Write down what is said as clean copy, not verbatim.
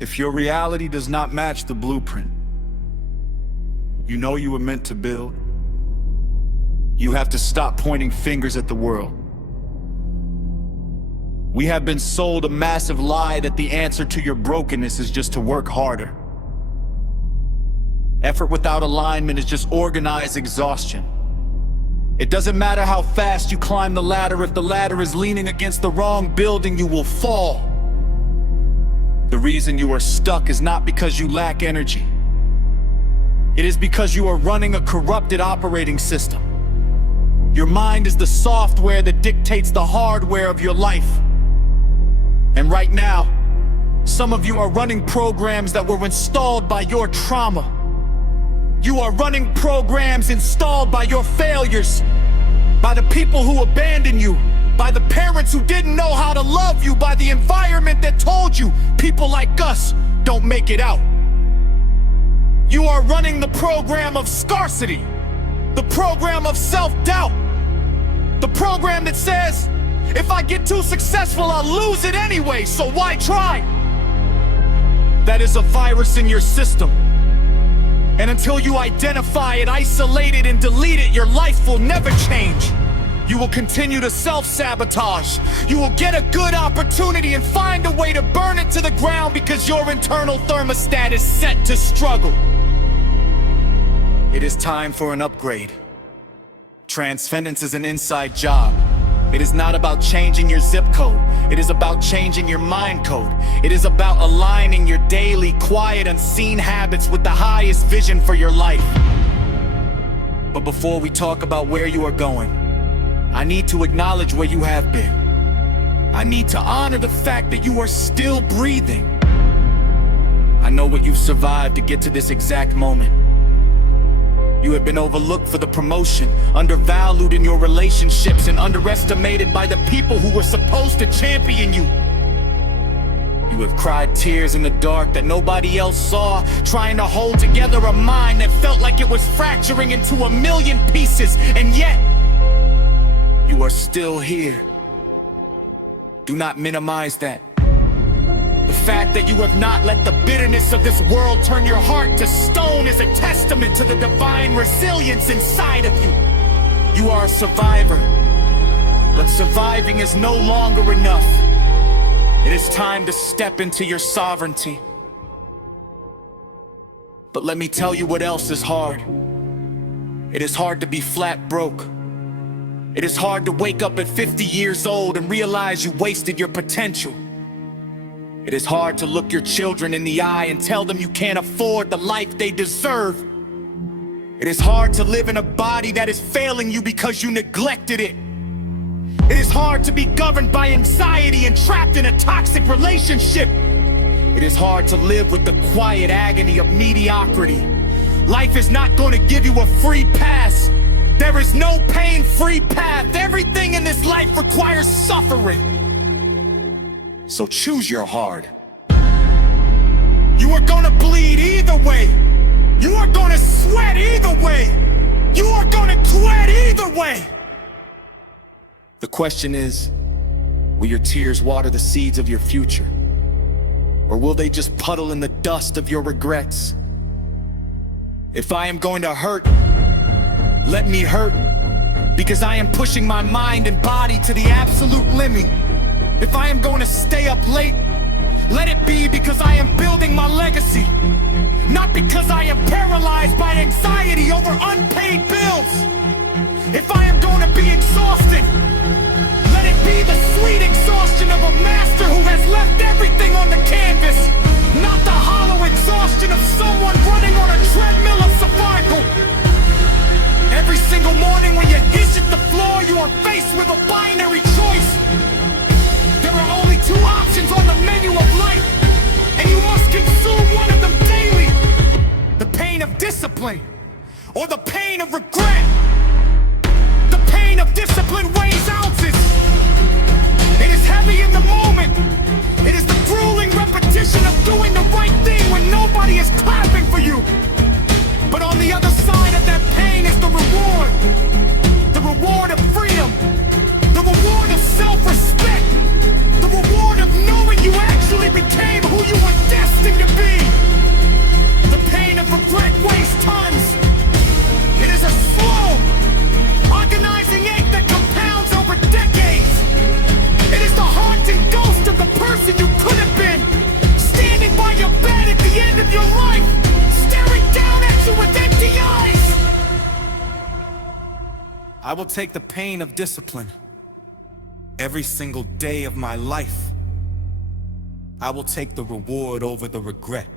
If your reality does not match the blueprint you know you were meant to build, you have to stop pointing fingers at the world. We have been sold a massive lie that the answer to your brokenness is just to work harder. Effort without alignment is just organized exhaustion. It doesn't matter how fast you climb the ladder, if the ladder is leaning against the wrong building, you will fall. The reason you are stuck is not because you lack energy. It is because you are running a corrupted operating system. Your mind is the software that dictates the hardware of your life. And right now, some of you are running programs that were installed by your trauma. You are running programs installed by your failures, by the people who abandoned you, by the parents who didn't know how to love you, by the environment that told you people like us don't make it out. You are running the program of scarcity, the program of self-doubt, the program that says, if I get too successful, I'll lose it anyway, so why try? That is a virus in your system. And until you identify it, isolate it, and delete it, your life will never change. You will continue to self-sabotage. You will get a good opportunity and find a way to burn it to the ground because your internal thermostat is set to struggle. It is time for an upgrade. Transcendence is an inside job. It is not about changing your zip code. It is about changing your mind code. It is about aligning your daily, quiet, unseen habits with the highest vision for your life. But before we talk about where you are going, I need to acknowledge where you have been. I need to honor the fact that you are still breathing. I know what you've survived to get to this exact moment. You have been overlooked for the promotion, undervalued in your relationships, and underestimated by the people who were supposed to champion you. You have cried tears in the dark that nobody else saw, trying to hold together a mind that felt like it was fracturing into a million pieces, and yet, you are still here. Do not minimize that. The fact that you have not let the bitterness of this world turn your heart to stone is a testament to the divine resilience inside of you. You are a survivor, but surviving is no longer enough. It is time to step into your sovereignty. But let me tell you what else is hard. It is hard to be flat broke. It is hard to wake up at 50 years old and realize you wasted your potential. It is hard to look your children in the eye and tell them you can't afford the life they deserve. It is hard to live in a body that is failing you because you neglected it. It is hard to be governed by anxiety and trapped in a toxic relationship. It is hard to live with the quiet agony of mediocrity. Life is not going to give you a free pass. There is no pain-free path. Everything in this life requires suffering. So choose your hard. You are gonna bleed either way. You are gonna sweat either way. You are gonna quit either way. The question is, will your tears water the seeds of your future? Or will they just puddle in the dust of your regrets? If I am going to hurt, let me hurt, because I am pushing my mind and body to the absolute limit. If I am going to stay up late, let it be because I am building my legacy, not because I am paralyzed by anxiety over unpaid bills. If I am going to be exhausted, let it be the sweet exhaustion of a master who has left everything on the canvas, not the hollow exhaustion of someone running on a treadmill of survival. Every single morning when you hit the floor, you are faced with a binary choice. There are only two options on the menu of life, and you must consume one of them daily. The pain of discipline, or the pain of regret. The pain of discipline weighs ounces. It is heavy in the moment. It is the grueling repetition of doing the right thing when nobody is clapping for you. But on the other side of that pain is the reward. The reward of freedom. The reward of self-respect. The reward of knowing you actually became who you were destined I will take the pain of discipline. Every single day of my life, I will take the reward over the regret.